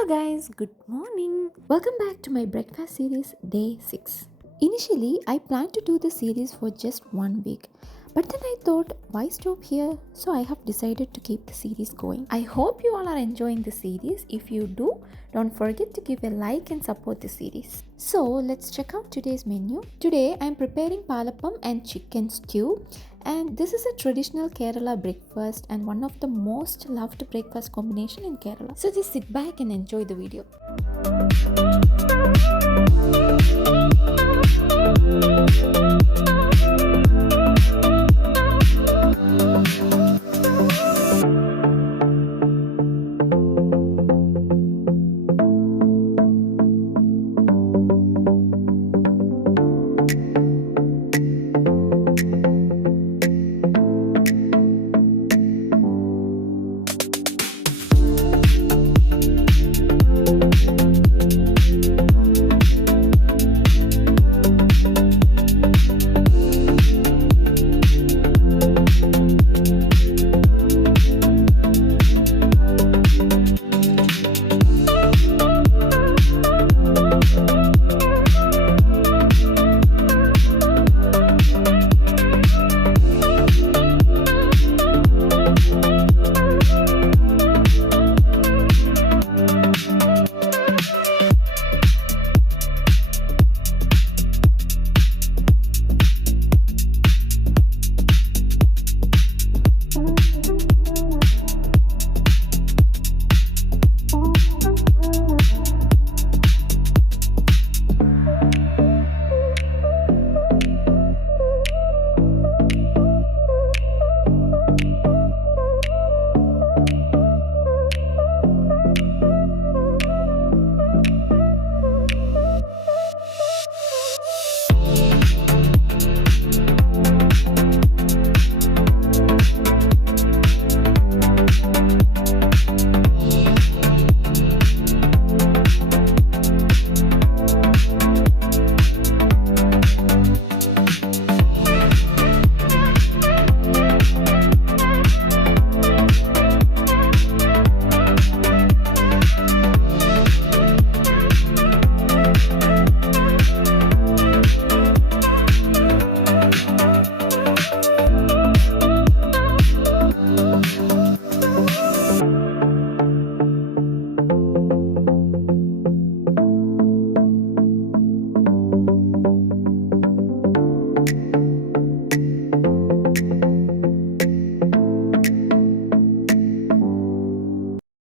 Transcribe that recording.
Hello guys, good morning. Welcome back to my breakfast series day 6. Initially, I planned to do the series for just 1 week, but then I thought, why stop here? So I have decided to keep the series going. I hope you all are enjoying the series. If you do, don't forget to give a like and support the series. So let's check out today's menu. Today I am preparing palappam and chicken stew, and this is a traditional Kerala breakfast and one of the most loved breakfast combination in Kerala. So just sit back and enjoy the video.